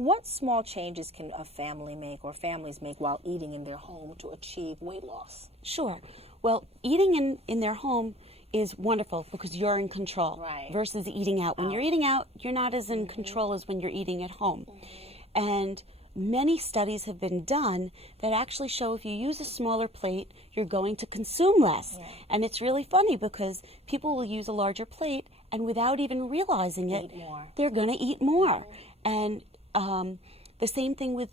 What small changes can a family make or families make while eating in their home to achieve weight loss? Sure. Well, eating in their home is wonderful because you're in control versus eating out. When you're eating out, you're not as in control as when you're eating at home. And many studies have been done that actually show if you use a smaller plate, you're going to consume less. And it's really funny because people will use a larger plate and without even realizing it, they're going to eat more. And the same thing with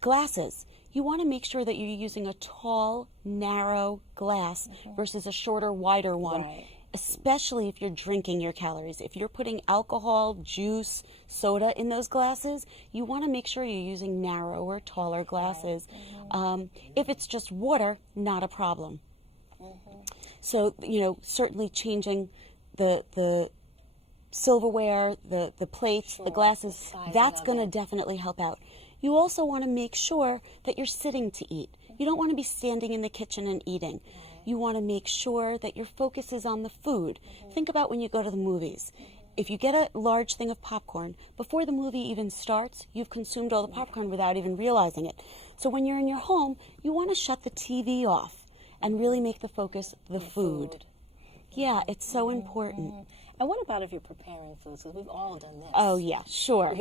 glasses. You want to make sure that you're using a tall, narrow glass versus a shorter, wider one, especially if you're drinking your calories. If you're putting alcohol, juice, soda in those glasses, you want to make sure you're using narrower, taller glasses. If it's just water, not a problem. So, certainly changing the silverware, the plates, the glasses, that's going to definitely help out. You also want to make sure that you're sitting to eat. You don't want to be standing in the kitchen and eating. You want to make sure that your focus is on the food. Think about when you go to the movies. If you get a large thing of popcorn, before the movie even starts, you've consumed all the popcorn without even realizing it. So when you're in your home, you want to shut the TV off and really make the focus the food. Yeah, it's so important. And what about if you're preparing foods? Because we've all done this. Oh, yeah, sure.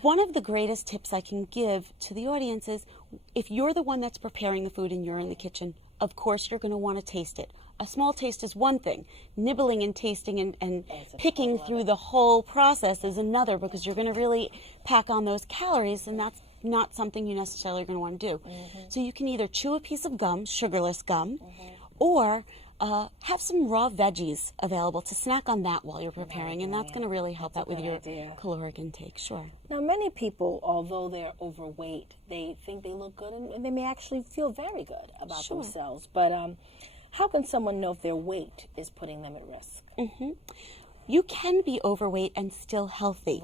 One of the greatest tips I can give to the audience is if you're the one that's preparing the food and you're in the kitchen, of course you're going to want to taste it. A small taste is one thing. Nibbling and tasting and picking through the whole process is another because you're going to really pack on those calories, and that's not something you necessarily are going to want to do. So you can either chew a piece of gum, sugarless gum, or have some raw veggies available to snack on that while you're preparing, and that's going to really help out with your caloric intake. Sure. Now, many people, although they're overweight, they think they look good, and they may actually feel very good about themselves. But how can someone know if their weight is putting them at risk? You can be overweight and still healthy.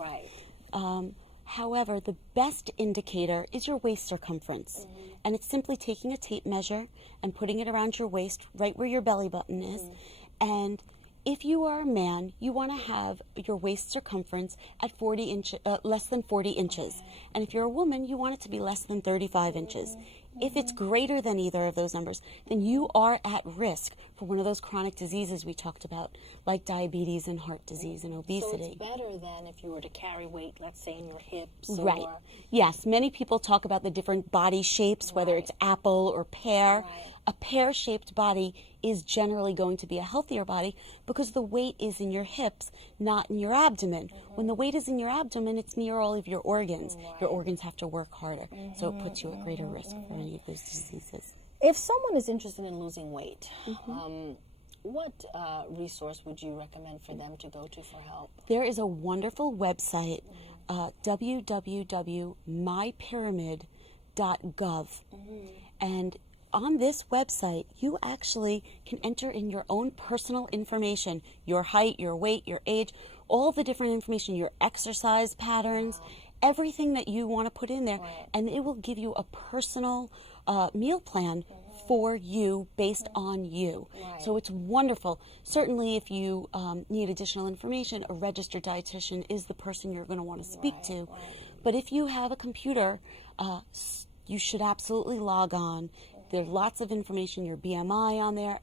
However, the best indicator is your waist circumference. And it's simply taking a tape measure and putting it around your waist, right where your belly button is. And if you are a man, you want to have your waist circumference at less than 40 inches. And if you're a woman, you want it to be less than 35 inches. If it's greater than either of those numbers, then you are at risk for one of those chronic diseases we talked about, like diabetes and heart disease and obesity. So it's better than if you were to carry weight, let's say, in your hips. Right. Yes, many people talk about the different body shapes, whether it's apple or pear. A pear-shaped body is generally going to be a healthier body because the weight is in your hips, not in your abdomen. When the weight is in your abdomen, it's near all of your organs. Your organs have to work harder, so it puts you at greater risk for any of those diseases. If someone is interested in losing weight, what resource would you recommend for them to go to for help? There is a wonderful website, www.mypyramid.gov, and on this website, you actually can enter in your own personal information, your height, your weight, your age, all the different information, your exercise patterns, everything that you want to put in there, and it will give you a personal meal plan for you based on you. So it's wonderful. Certainly if you need additional information, a registered dietitian is the person you're going to want to speak to. But if you have a computer, you should absolutely log on. There's lots of information, your BMI on there.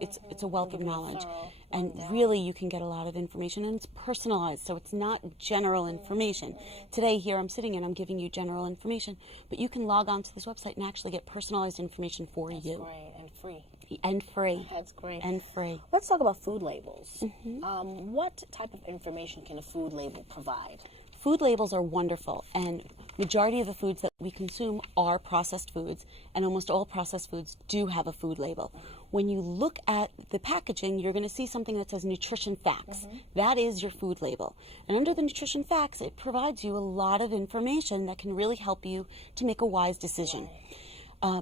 It's a wealth of knowledge. And really you can get a lot of information, and it's personalized, so it's not general information. Today here I'm sitting and I'm giving you general information, but you can log on to this website and actually get personalized information for you. That's great, and free. And free. That's great. And free. Let's talk about food labels. What type of information can a food label provide? Food labels are wonderful, and majority of the foods that we consume are processed foods, and almost all processed foods do have a food label. When you look at the packaging, you're going to see something that says nutrition facts. That is your food label. And under the nutrition facts, it provides you a lot of information that can really help you to make a wise decision.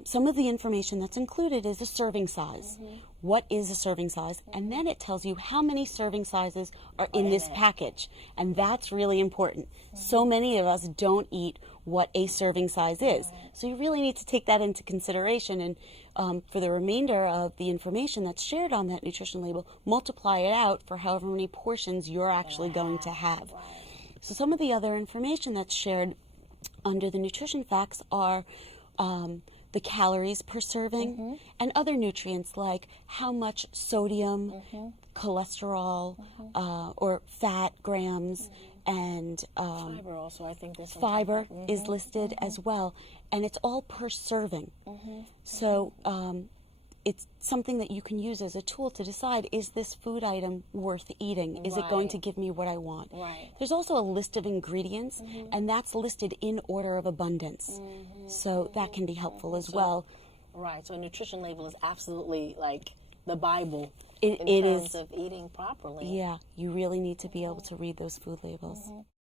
Some of the information that's included is a serving size. What is a serving size? And then it tells you how many serving sizes are in this package. And that's really important. So many of us don't eat what a serving size is. So you really need to take that into consideration, and for the remainder of the information that's shared on that nutrition label, multiply it out for however many portions you're actually going to have. So some of the other information that's shared under the nutrition facts are the calories per serving and other nutrients like how much sodium, cholesterol, or fat grams, and fiber also, I think there's some fiber is listed as well, and it's all per serving. So it's something that you can use as a tool to decide, is this food item worth eating? Is it going to give me what I want? There's also a list of ingredients, and that's listed in order of abundance. So that can be helpful as well. Right, so a nutrition label is absolutely like the Bible in terms is of eating properly. Yeah, you really need to be able to read those food labels.